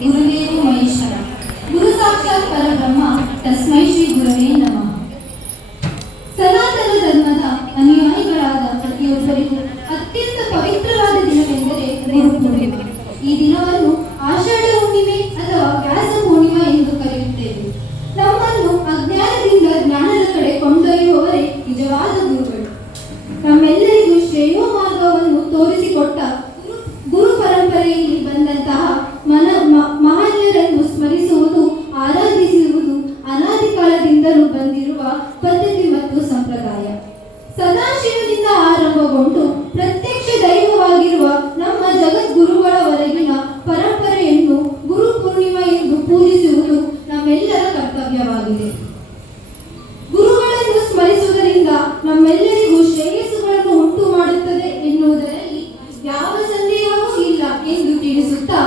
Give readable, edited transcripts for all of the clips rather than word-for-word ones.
ಗುರುದೇವೋ ಮಹೇಶ್ವರ. ಗುರು ಸಾಕ್ಷಾತ್ ಪರಬ್ರಹ್ಮ. ತಸ್ಮೈ ಶ್ರೀ ಗುರವೇ ನಮಃ. ಸನಾತನ ಧರ್ಮದ ಅನುಯಾಯಿಗಳಾದ ಪ್ರತಿಯೊಬ್ಬರಿಗೂ ಅತ್ಯಂತ ಪವಿತ್ರವಾದ ದಿನವೆಂದರೆ ಗುರುಪೂರ್ಣಿಮೆ. ಈ ದಿನವನ್ನು ಆಷಾಢ ಹುಣ್ಣಿಮೆ ಅಥವಾ ವ್ಯಾಸ ಪೂರ್ಣಿಮಾ ಎಂದು ಕರೆಯುತ್ತೇವೆ. ನಮ್ಮನ್ನು ಅಜ್ಞಾನದಿಂದ ಜ್ಞಾನದ ಕಡೆ ಕೊಂಡೊಯ್ಯುವವರೇ ನಿಜವಾದ ಗುರುಗಳು. ನಮ್ಮೆಲ್ಲರಿಗೂ ಶ್ರೇಯೋ ಮಾರ್ಗವನ್ನು ತೋರಿಸಿಕೊಟ್ಟ ಗುರು ಪರಂಪರೆಯಲ್ಲಿ ಬಂದಂತಹ ಮಹನೀಯರನ್ನು ಸ್ಮರಿಸುವುದು, ಆರಾಧಿಸುವುದು ಅನಾದಿ ಕಾಲದಿಂದಲೂ ಬಂದಿರುವ ಪದ್ಧತಿ ಮತ್ತು ಸಂಪ್ರದಾಯ. ಸದಾಶಿವನಿಂದ ಆರಂಭಗೊಂಡು ಪ್ರತ್ಯಕ್ಷ ದೈವವಾಗಿರುವ ನಮ್ಮ ಜಗದ್ಗುರುಗಳವರೆಗಿನ ಪರಂಪರೆಯನ್ನು ಗುರು ಪೂರ್ಣಿಮಾ ಎಂದು ಪೂಜಿಸುವುದು ನಮ್ಮೆಲ್ಲರ ಕರ್ತವ್ಯವಾಗಿದೆ. ಗುರುಗಳನ್ನು ಸ್ಮರಿಸುವುದರಿಂದ ನಮ್ಮೆಲ್ಲರಿಗೂ ಶ್ರೇಯಸ್ಸುಗಳನ್ನು ಉಂಟು ಮಾಡುತ್ತದೆ ಎನ್ನುವುದರಲ್ಲಿ ಯಾವ ಸಂದೇಹವೂ ಇಲ್ಲ ಎಂದು ತಿಳಿಸುತ್ತಾ,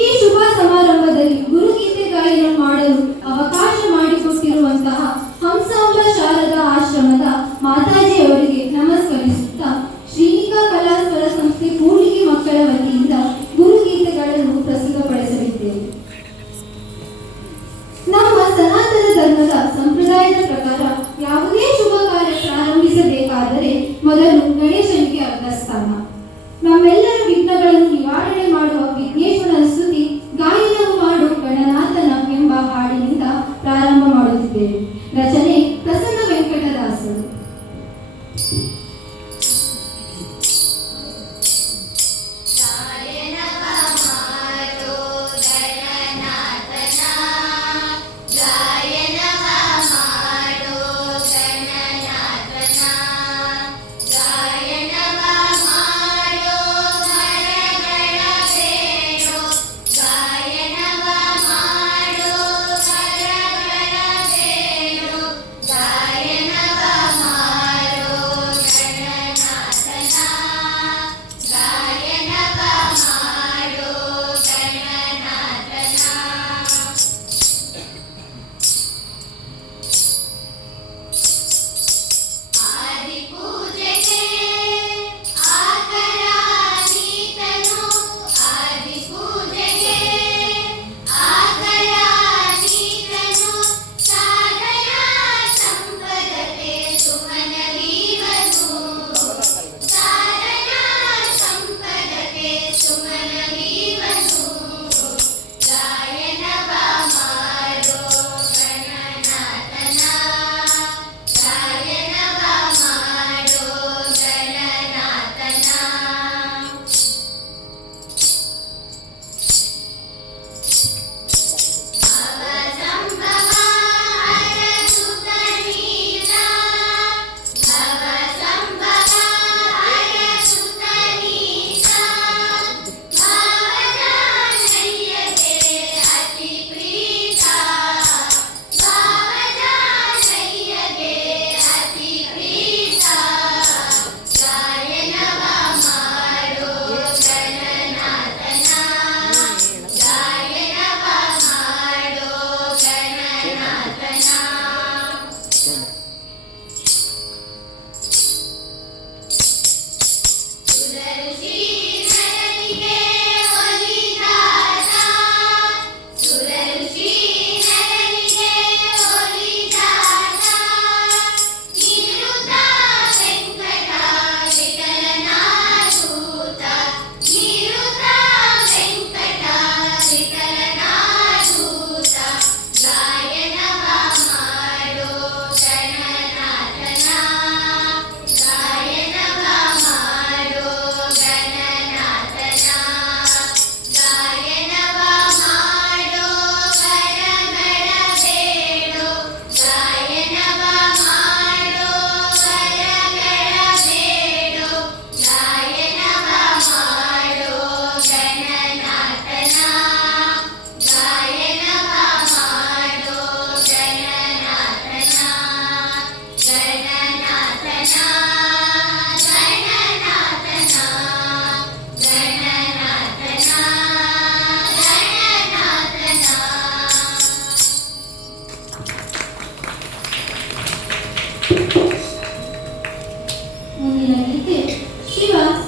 ಈ ಶುಭ ಸಮಾರಂಭದಲ್ಲಿ ಗುರುಗೀತೆ ಗಾಯನ ಮಾಡಲು ಅವಕಾಶ ಮಾಡಿಕೊಟ್ಟಿರುವಂತಹ ಹಂಸಾಂಬ ಶಾರದಾ ಆಶ್ರಮದ ಮಾತಾಜಿಯವರಿಗೆ ನಮಸ್ಕರಿಸುತ್ತಾ, ಶ್ರೀನಿಕಾ ಕಲಾಸ್ವರ ಸಂಸ್ಥೆ ಕೂಡ್ಲಿಗಿ ಮಕ್ಕಳ ವತಿಯಿಂದ ಗುರುಗೀತೆಗಳನ್ನು ಪ್ರಸ್ತುತಪಡಿಸಲಿದ್ದೇವೆ. ನಮ್ಮ ಸನಾತನ ಧರ್ಮದ ಸಂಪ್ರದಾಯದ ಪ್ರಕಾರ ಯಾವುದೇ ಶುಭ ಕಾರ್ಯ ಪ್ರಾರಂಭಿಸಬೇಕಾದರೆ ಮೊದಲು ಗಣೇಶನಿಗೆ ಅಗ್ರಸ್ಥಾನ. ನಮ್ಮೆಲ್ಲರ ವಿಘ್ನಗಳನ್ನು ನಿವಾರಣೆ ಮಾಡುವ ವಿಘ್ನೇಶ್ವರನ ಸ್ತುತಿ ಗಾಯನವು ಮಾಡು ಗಣನಾಥನ ಎಂಬ ಹಾಡಿನಿಂದ ಪ್ರಾರಂಭ ಮಾಡುತ್ತಿದ್ದೇವೆ. ರಚನೆ ಪ್ರಸನ್ನ ವೆಂಕಟದಾಸರು.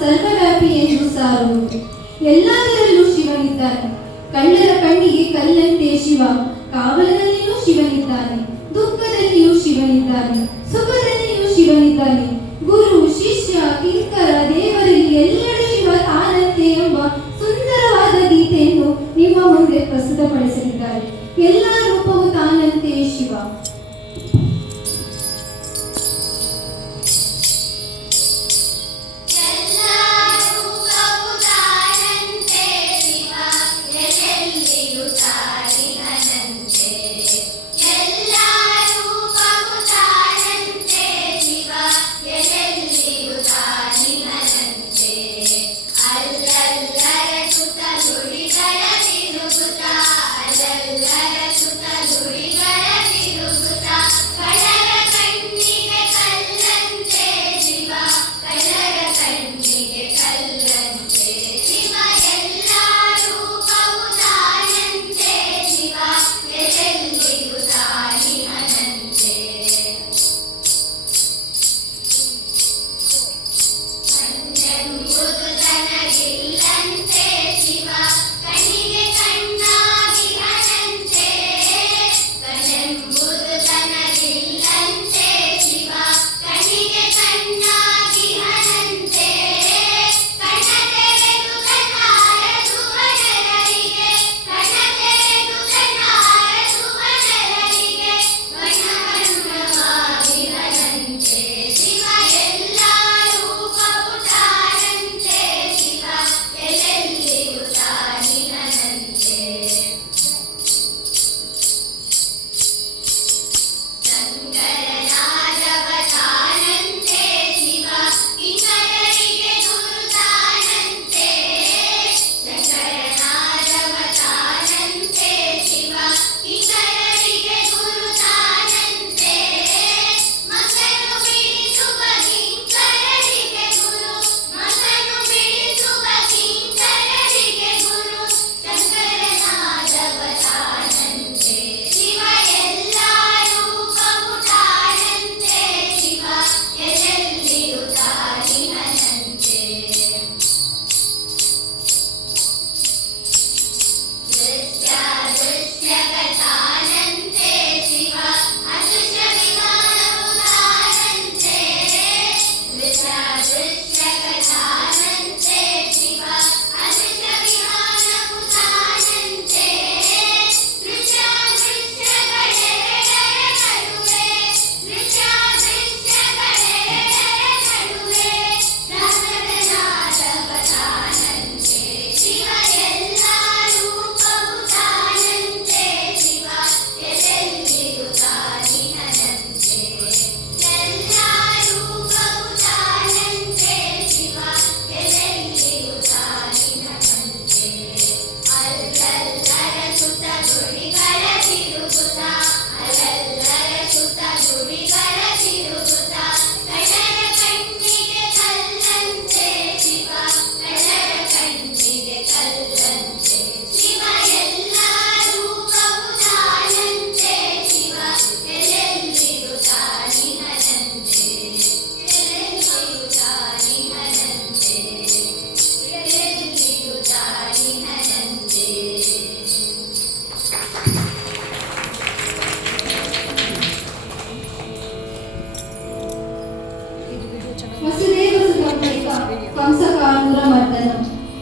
ಸರ್ವವ್ಯಾಪಿ ಎಂದು ಸಾರುವುದು. ಎಲ್ಲದರಲ್ಲೂ ಶಿವನಿದ್ದಾನೆ. ಕಳ್ಳರ ಕಣ್ಣಿಗೆ ಕಲ್ಲಂತೆ ಶಿವ, ಕಾವಲದಲ್ಲಿಯೂ ಶಿವನಿದ್ದಾನೆ, ದುಃಖದಲ್ಲಿಯೂ ಶಿವನಿದ್ದಾನೆ, ಸುಖದಲ್ಲಿಯೂ ಶಿವನಿದ್ದಾನೆ. ಗುರು, ಶಿಷ್ಯ, ಕಿಂಕರ, ದೇವರಲ್ಲಿ ಎಲ್ಲೆಡೆ ಶಿವ ತಾನಂತೆ ಎಂಬ ಸುಂದರವಾದ ಗೀತೆಯನ್ನು ನಿಮ್ಮ ಮುಂದೆ ಪ್ರಸ್ತುತಪಡಿಸಲಿದ್ದಾರೆ. ಎಲ್ಲ ರೂಪವು ತಾನಂತೆ ಶಿವ.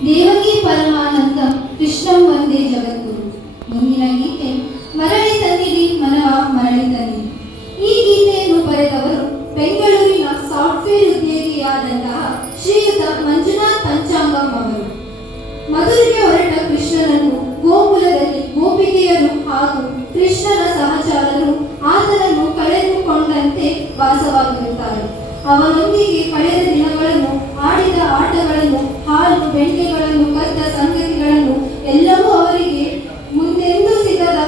ದೇವಕಿ ಪರಮಾನಂದ ಕೃಷ್ಣಂ ವಂದೇ ಜಗದ್ಗುರು. ಮುಂದಿನ ಗೀತೆ ಮರಳಿ ತಂದಿರಿ ಮನವ ಮರಳಿ ತಂದಿರಿ. ಈ ಗೀತೆಯನ್ನು ಬರೆದವರು ಬೆಂಗಳೂರಿನ ಸಾಫ್ಟ್ವೇರ್ ಉದ್ಯೋಗಿಯಾದಂತಹ ಶ್ರೀಯುತ ಮಂಜುನಾಥ್ ಪಂಚಾಂಗಂ ಅವರು. ಮಧುರಿಗೆ ಹೊರಟ ಕೃಷ್ಣನನ್ನು ಗೋಕುಲದಲ್ಲಿ ಗೋಪಿಕೆಯರು ಹಾಗೂ ಕೃಷ್ಣನ ಸಹಚರರು ಆತನನ್ನು ಕಳೆದುಕೊಂಡಂತೆ ವಾಸವಾಗಿರುತ್ತಾರೆ. ಅವನೊಂದಿಗೆ ಕಳೆದ ದಿನಗಳನ್ನು, ಆಡಿದ ಆಟಗಳನ್ನು, ಹಾಲು ಬೆಣ್ಣೆಗಳನ್ನು, ಕದ್ದ ಸಂಗತಿಗಳನ್ನು ಎಲ್ಲವೂ ಅವರಿಗೆ ಮುಂದೆಂದೂ ಸಿಗದ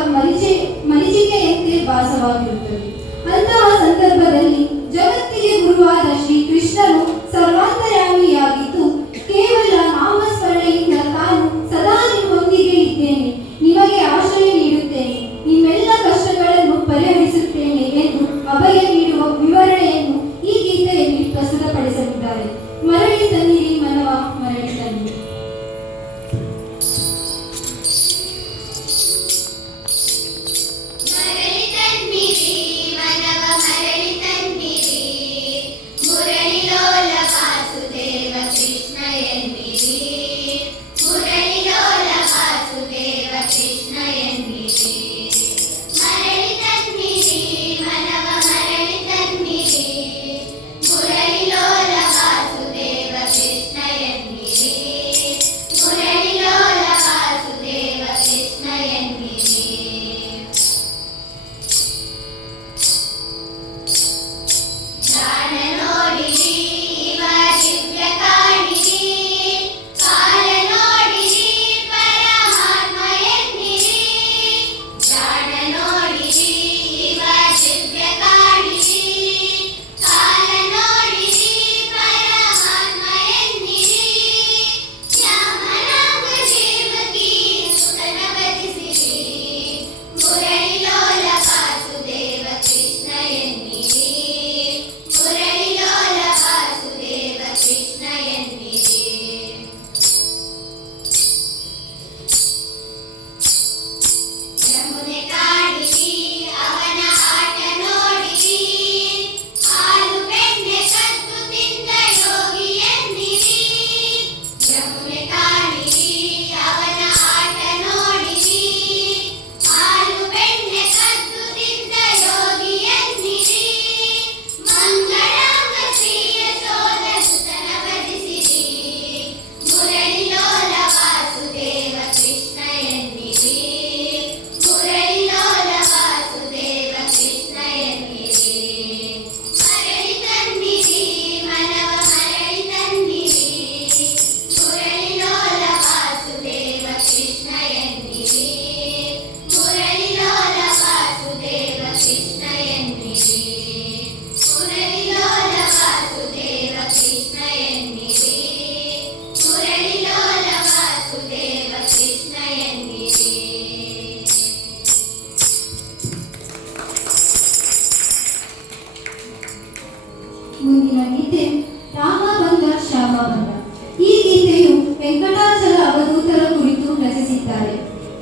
ಮರೀಚಿಕೆಯಂತೆ ಭಾಸವಾಗಿರುತ್ತದೆ. ಅಂತಹ ಸಂದರ್ಭದಲ್ಲಿ ಜಗತ್ತಿಗೆ ಗುರುವಾದ ಶ್ರೀ ಕೃಷ್ಣನು ಸರ್ವಾಂತರ್ಯಾಮಿಯಾಗಿದ್ದು ಕೇವಲ ನಾಮಸ್ಮರಣೆಯಿಂದ ತಾನು ಸದಾ ನಿಮ್ಮೊಂದಿಗೆ ಇದ್ದೇನೆ, ನಿಮಗೆ ಆಶ್ರಯ ನೀಡುತ್ತೇನೆ, ನಿಮ್ಮೆಲ್ಲ ಕಷ್ಟಗಳನ್ನು ಪರಿಹರಿಸುತ್ತೇನೆ ಎಂದು ಅಭಯ ನೀಡುವ ವಿವರಣೆಯನ್ನು ಈ ಗೀತೆಯಲ್ಲಿ ಪ್ರಸ್ತುತಪಡಿಸಲಿದ್ದಾರೆ. ಮರಳಿ ತನ್ನಿರಿ ಮನವ ಮರಳಿ ತನ್ನಿರಿ.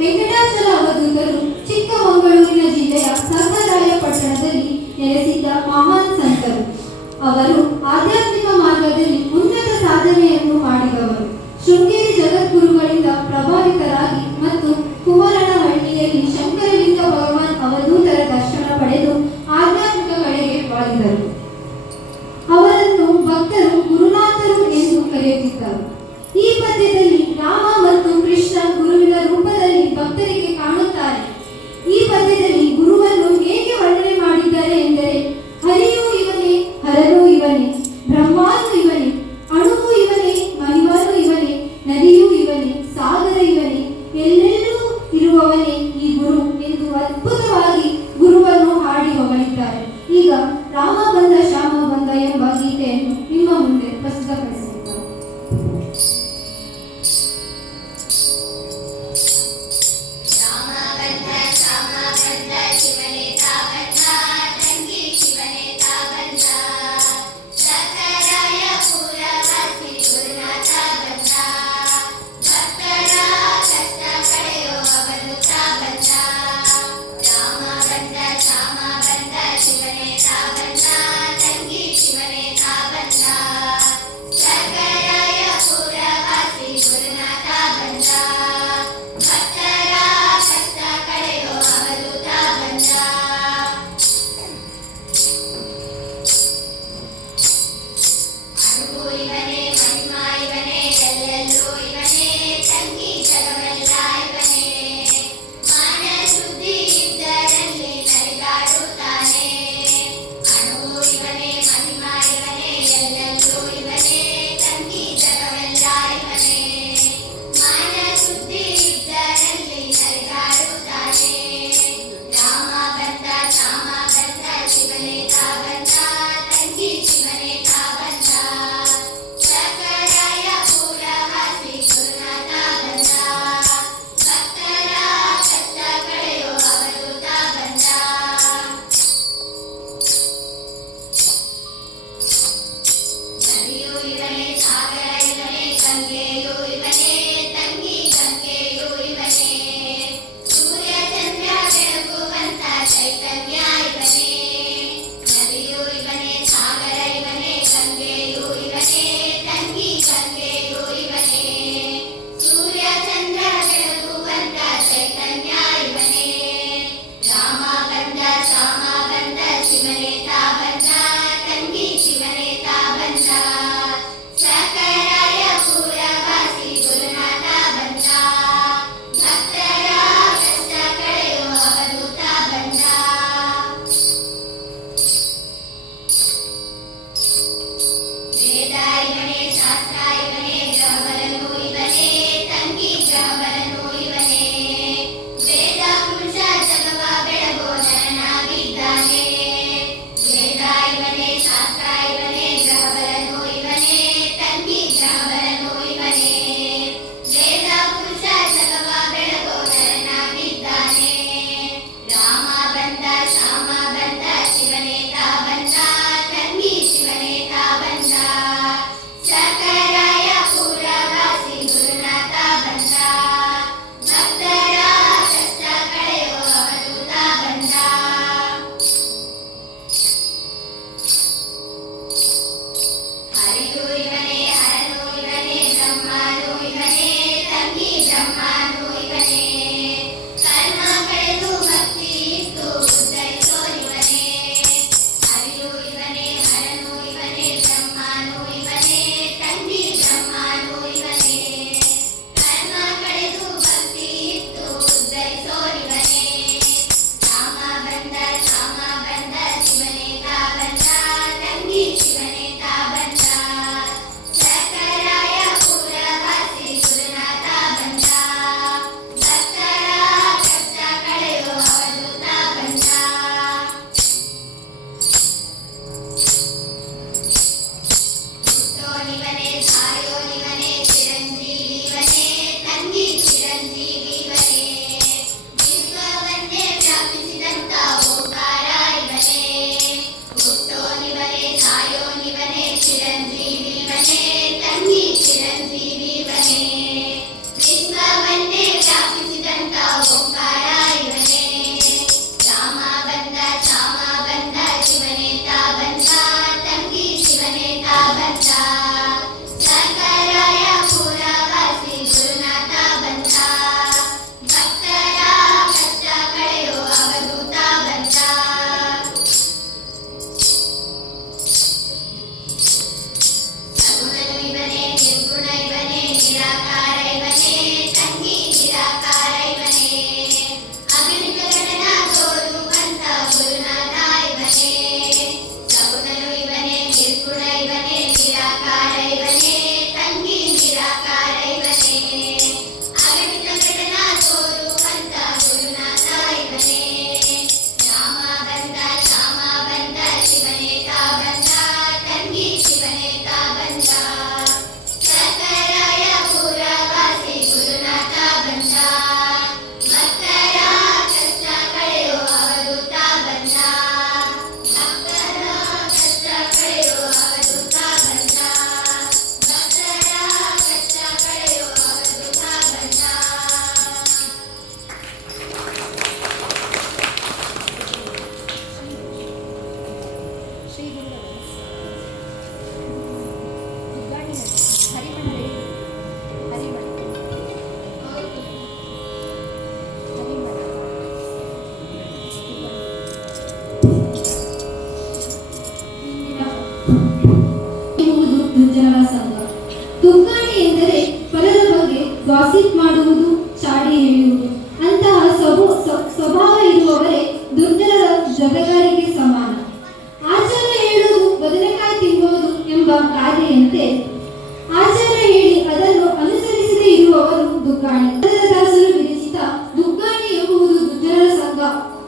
ವೆಂಕಟಾಚಲ ಅವಧೂತರು ಚಿಕ್ಕಮಗಳೂರಿನ ಜಿಲ್ಲೆಯ ಸರ್ವರಾಯ ಪಟ್ಟಣದಲ್ಲಿ ನೆಲೆಸಿದ್ದ ಮಹಾನ್ ಸಂತರು. ಅವರು ಆಧ್ಯಾತ್ಮಿಕ ಮಾರ್ಗದಲ್ಲಿ ಉನ್ನತ ಸಾಧನೆಯನ್ನು ಮಾಡಿದವರು. ಶೃಂಗೇರಿ ಜಗದ್ಗುರುಗಳಿಂದ ಪ್ರಭಾವಿತರಾಗಿ ಮತ್ತು ಕುಮರನಹಳ್ಳಿಯಲ್ಲಿ ಶಂಕರಲಿಂಗ ಭಗವಾನ್ ಅವಧೂತರ ದರ್ಶನ ಪಡೆದು ಆಧ್ಯಾತ್ಮಿಕ ಕಡೆಗೆ ವಾಲಿದರು. ಅವರನ್ನು ಭಕ್ತರು ಗುರುನಾಥರು ಎಂದು ಕರೆಯುತ್ತಿದ್ದರು. ಈ ಪದ್ಯದಲ್ಲಿ ರಾಮ ಮತ್ತು ಕೃಷ್ಣ ಗುರುವಿನ ರೂಪದಲ್ಲಿ ಭಕ್ತರಿಗೆ ಕಾಣುತ್ತಾರೆ. ಈ ಪದ್ಯದಲ್ಲಿ ಗುರುವನ್ನು ಹೇಗೆ ವರ್ಣನೆ ಮಾಡಿದ್ದಾರೆ ಎಂದರೆ, ಹರಿಯೂ ಇವನೇ, ಹರನೂ ಇವನೇ, ಬ್ರಹ್ಮಾನು ಇವನೇ, ಅಣುವು ಇವನೇ, ಮಹಿಮನು ಇವನೇ, ನದಿಯೂ ಇವನೇ, ಸಾಗರ ಇವನೇ, ಎಲ್ಲೆಲ್ಲೂ ಇರುವವನೇ ಈ ಗುರು ಎಂದು ಅದ್ಭುತವಾಗಿ ಗುರುವನ್ನು ಹಾಡಿ ಹೊಗಳಿದ್ದಾರೆ. ಈಗ ರಾಮ ಬಂದ ಶ್ಯಾಮ ಬಂದ ಎಂಬ ಗೀತೆಯನ್ನು ನಿಮ್ಮ ಮುಂದೆ ಪ್ರಸ್ತುತಪಡಿಸಿದ್ದಾರೆ. ಭಕ್ತರ ಕಷ್ಟ ಕಳೆಯೋ ಅವನು ತಾ ಬಂದ.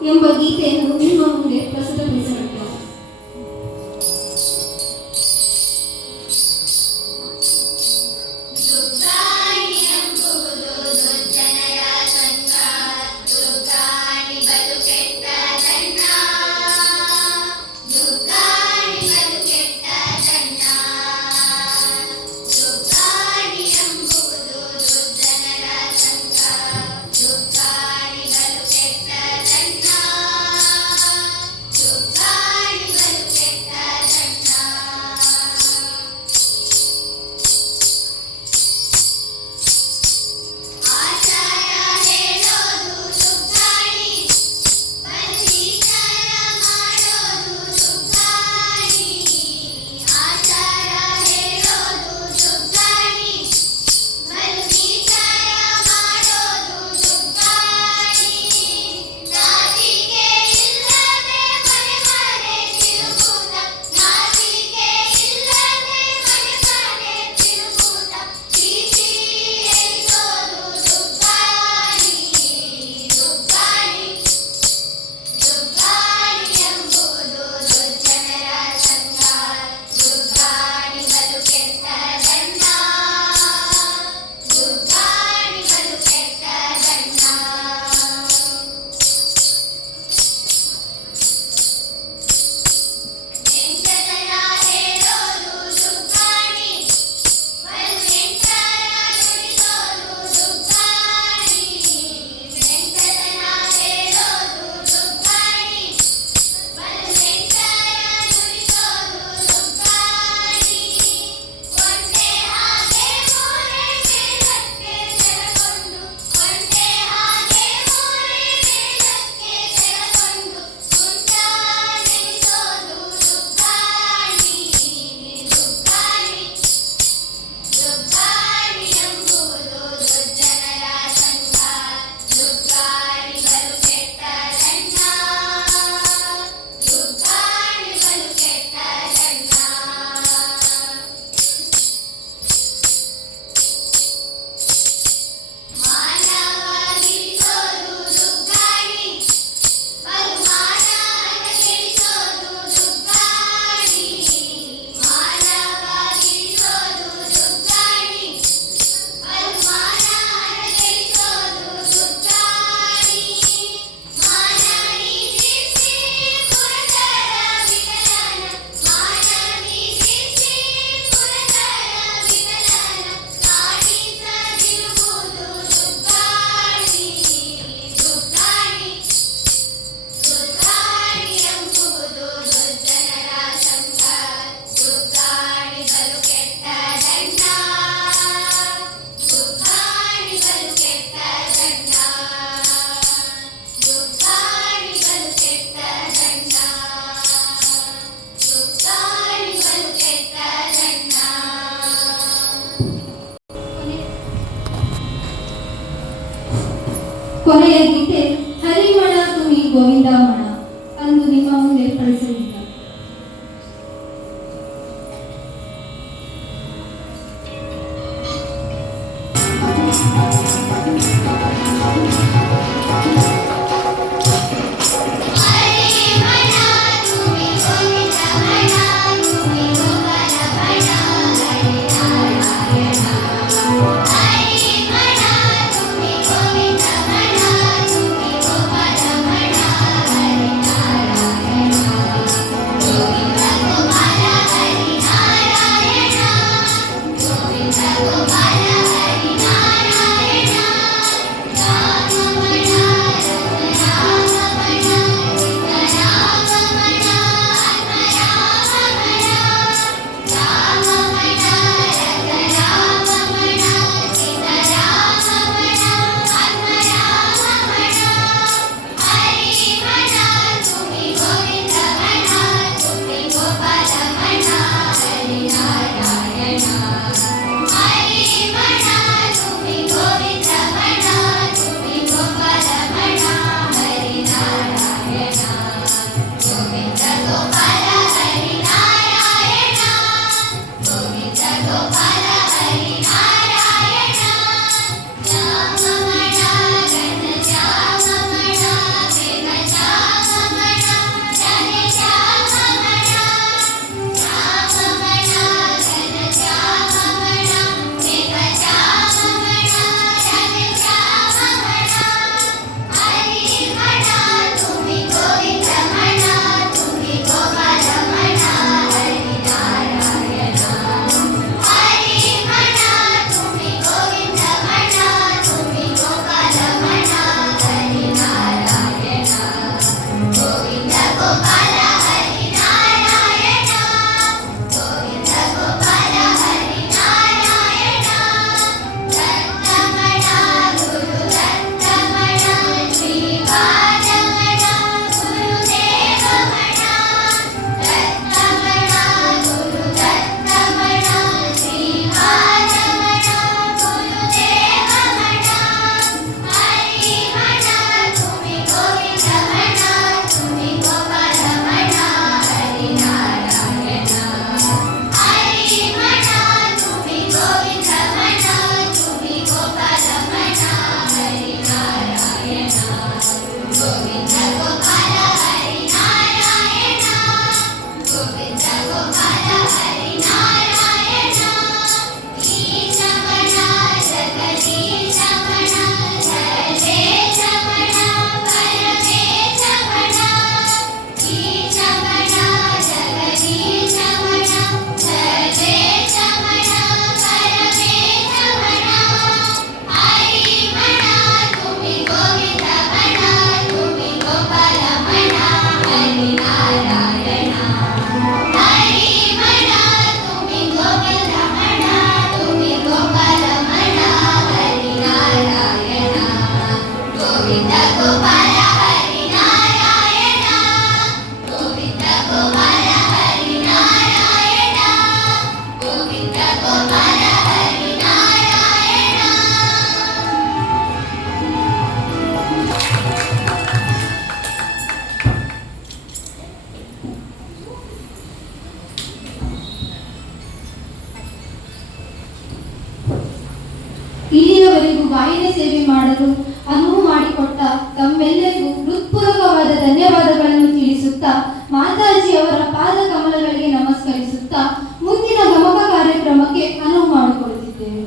ಎಂಬ ಗೀತೆಯನ್ನು ನಿಮ್ಮ ಮುಂದೆ ಪ್ರಸ್ತುತಪಡಿಸಲಿದ್ದೇವೆ. ಕೊನೆಯ ಗೀತೆ ಹರಿಮಣ ತುಮಿ ಗೋವಿಂದಮಣ ಅಂದು ನಿಮ್ಮ ಮುಂದೆ ಕಳಿಸಲಿದ್ದಾರೆ. Hare Krishna ಗೋಪಾಲ ಹರಿ ನಾರಾಯಣ, ಗೋವಿಂದ ಗೋಪಾಲ ಹರಿ ನಾರಾಯಣ, ಗೋವಿಂದ ಗೋಪಾಲ ಹರಿ ನಾರಾಯಣ. ಇಲ್ಲಿಯವರೆಗೂ ಗಾಯನ ಸೇವೆ ಮಾಡಲು ಅನುವು ಮಾಡಿಕೊಟ್ಟ ತಮ್ಮೆಲ್ಲರಿಗೂ ಹೃತ್ಪೂರ್ವಕವಾದ ಧನ್ಯವಾದಗಳನ್ನು ತಿಳಿಸುತ್ತಾ ಮಾತಾಜಿಯವರ ಪಾದ ಕಮಲಗಳಿಗೆ ನಮಸ್ಕರಿಸುತ್ತಾ ಮುಂದಿನ ಗಮಕ ಕಾರ್ಯಕ್ರಮಕ್ಕೆ ಅನುವು ಮಾಡಿಕೊಡುತ್ತಿದ್ದೇವೆ.